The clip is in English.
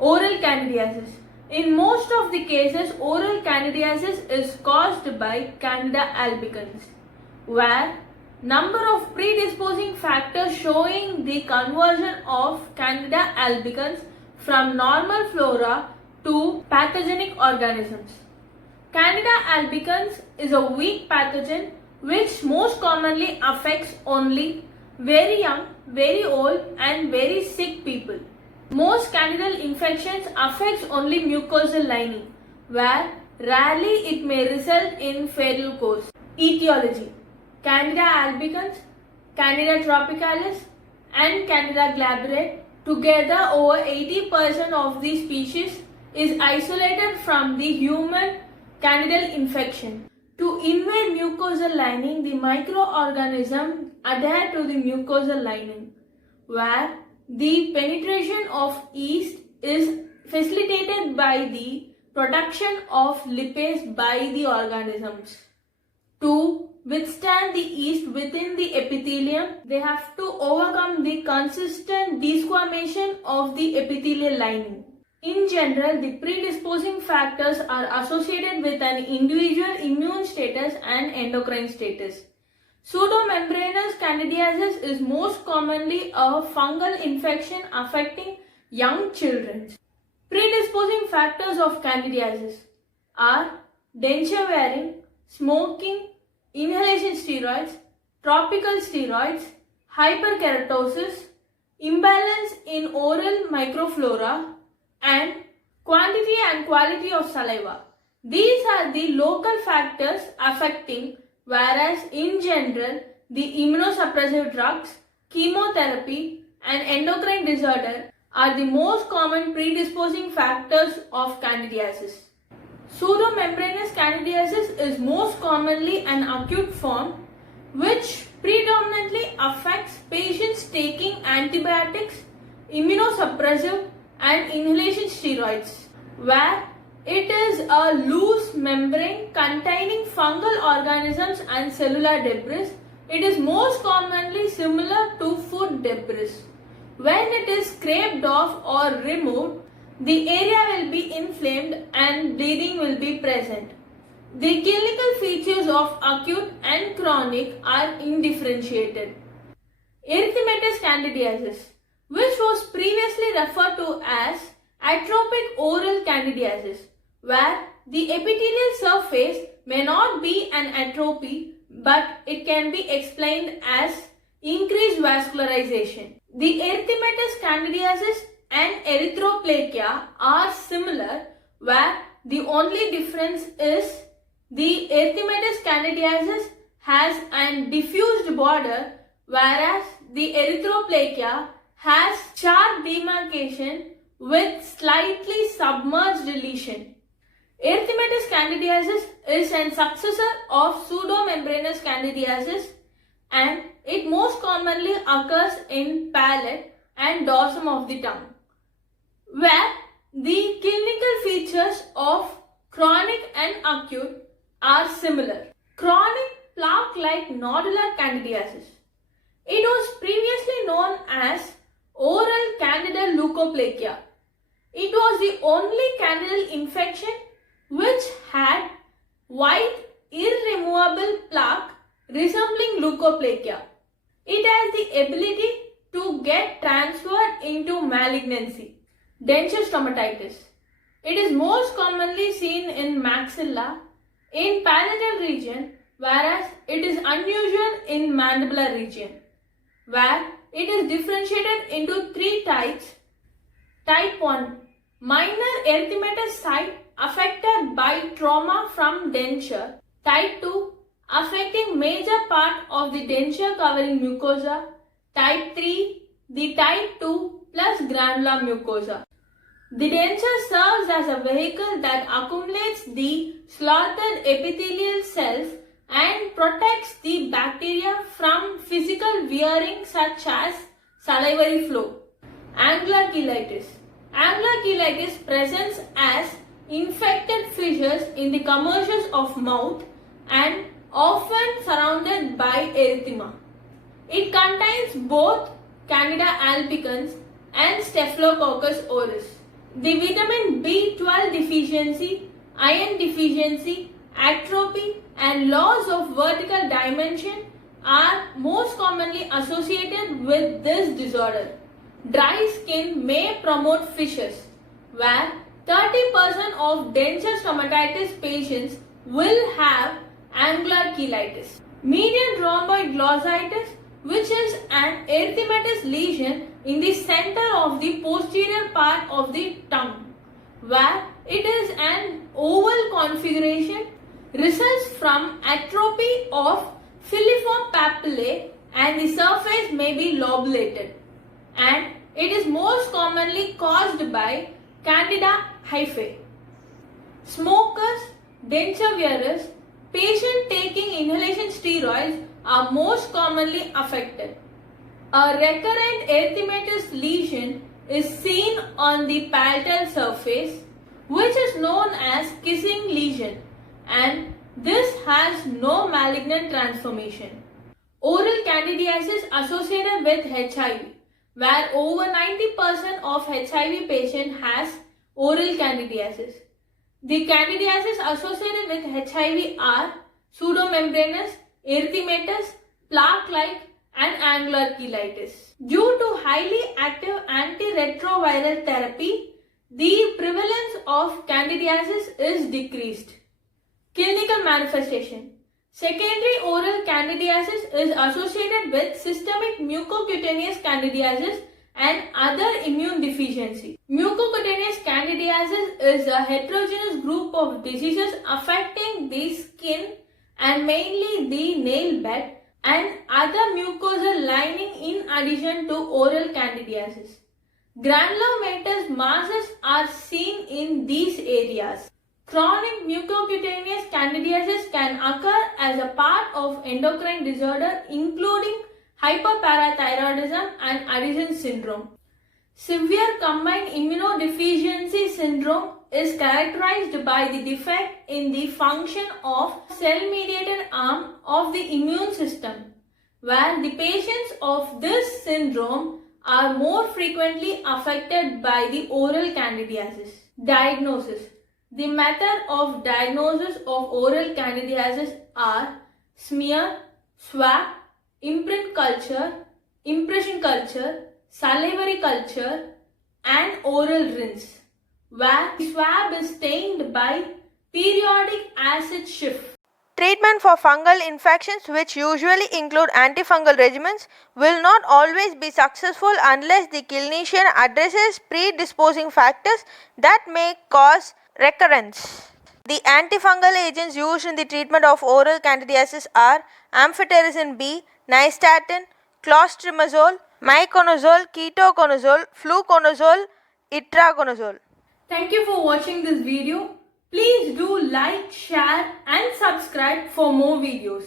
Oral candidiasis. In most of the cases, oral candidiasis is caused by Candida albicans, where number of predisposing factors showing the conversion of Candida albicans from normal flora to pathogenic organisms. Candida albicans is a weak pathogen which most commonly affects only very young, very old and very sick people. Most candidal infections affects only mucosal lining, where rarely it may result in fatal course. Etiology: Candida albicans, Candida tropicalis and Candida glabrate, together over 80% of these species is isolated from the human candidal infection. To invade mucosal lining, the microorganism adhere to the mucosal lining, where the penetration of yeast is facilitated by the production of lipase by the organisms. To withstand the yeast within the epithelium, they have to overcome the consistent desquamation of the epithelial lining. In general, the predisposing factors are associated with an individual immune status and endocrine status. Pseudomembranous candidiasis is most commonly a fungal infection affecting young children. Predisposing factors of candidiasis are denture wearing, smoking, inhalation steroids, topical steroids, hyperkeratosis, imbalance in oral microflora, and quantity and quality of saliva. These are the local factors affecting, whereas in general, the immunosuppressive drugs, chemotherapy and endocrine disorder are the most common predisposing factors of candidiasis. Pseudomembranous candidiasis is most commonly an acute form which predominantly affects patients taking antibiotics, immunosuppressive and inhalation steroids, where it is a loose membrane containing fungal organisms and cellular debris. It is most commonly similar to food debris. When it is scraped off or removed, the area will be inflamed and bleeding will be present. The clinical features of acute and chronic are indifferentiated. Erythematous candidiasis, which was previously referred to as atrophic oral candidiasis, where the epithelial surface may not be an atrophy, but it can be explained as increased vascularization. The erythematous candidiasis and erythroplakia are similar, where the only difference is the erythematous candidiasis has an diffused border, whereas the erythroplakia has sharp demarcation with slightly submerged lesion. Erythematous candidiasis is a successor of pseudomembranous candidiasis, and it most commonly occurs in palate and dorsum of the tongue, where the clinical features of chronic and acute are similar. Chronic plaque-like nodular candidiasis. It was previously known as oral candida leukoplakia. It was the only candidal infection which had white irremovable plaque resembling leukoplakia. It has the ability to get transferred into malignancy. Denture stomatitis. It is most commonly seen in maxilla, in palatal region, whereas it is unusual in mandibular region, where it is differentiated into three types. Type 1, minor erythematous site affected by trauma from denture. Type 2, affecting major part of the denture covering mucosa. Type 3, the type 2 plus granular mucosa. The denture serves as a vehicle that accumulates the slaughtered epithelial cells and protects the bacteria from physical wearing such as salivary flow. Angular cheilitis. Angular cheilitis presents as infected fissures in the commercials of mouth and often surrounded by erythema. It contains both Candida albicans and Staphylococcus aureus. The vitamin B12 deficiency, iron deficiency, atrophy, and loss of vertical dimension are most commonly associated with this disorder. Dry skin may promote fissures, where 30% of denture stomatitis patients will have angular cheilitis. Median rhomboid glossitis, which is an erythematous lesion in the center of the posterior part of the tongue, where it is an oval configuration, results from atrophy of filiform papillae and the surface may be lobulated, and it is most commonly caused by Candida hyphae. Smokers, denture wearers, patients taking inhalation steroids are most commonly affected. A recurrent erythematous lesion is seen on the palatal surface, which is known as kissing lesion, and this has no malignant transformation. Oral candidiasis associated with HIV, where over 90% of HIV patient has oral candidiasis. The candidiasis associated with HIV are pseudomembranous, erythematous, plaque-like, and angular cheilitis. Due to highly active antiretroviral therapy, the prevalence of candidiasis is decreased. Clinical manifestation. Secondary oral candidiasis is associated with systemic mucocutaneous candidiasis and other immune deficiency. Mucocutaneous candidiasis is a heterogeneous group of diseases affecting the skin and mainly the nail bed and other mucosal lining in addition to oral candidiasis. Granulomatous masses are seen in these areas. Chronic mucocutaneous candidiasis can occur as a part of endocrine disorder including hyperparathyroidism and Addison syndrome. Severe combined immunodeficiency syndrome is characterized by the defect in the function of cell-mediated arm of the immune system, where the patients of this syndrome are more frequently affected by the oral candidiasis. Diagnosis. The method of diagnosis of oral candidiasis are smear, swab, imprint culture, impression culture, salivary culture, and oral rinse, where the swab is stained by periodic acid shift. Treatment for fungal infections, which usually include antifungal regimens, will not always be successful unless the clinician addresses predisposing factors that may cause recurrence. The antifungal agents used in the treatment of oral candidiasis are amphotericin B, nystatin, clostrimazole, miconazole, ketoconazole, fluconazole, itraconazole. Thank you for watching this video. Please do like, share and subscribe for more videos.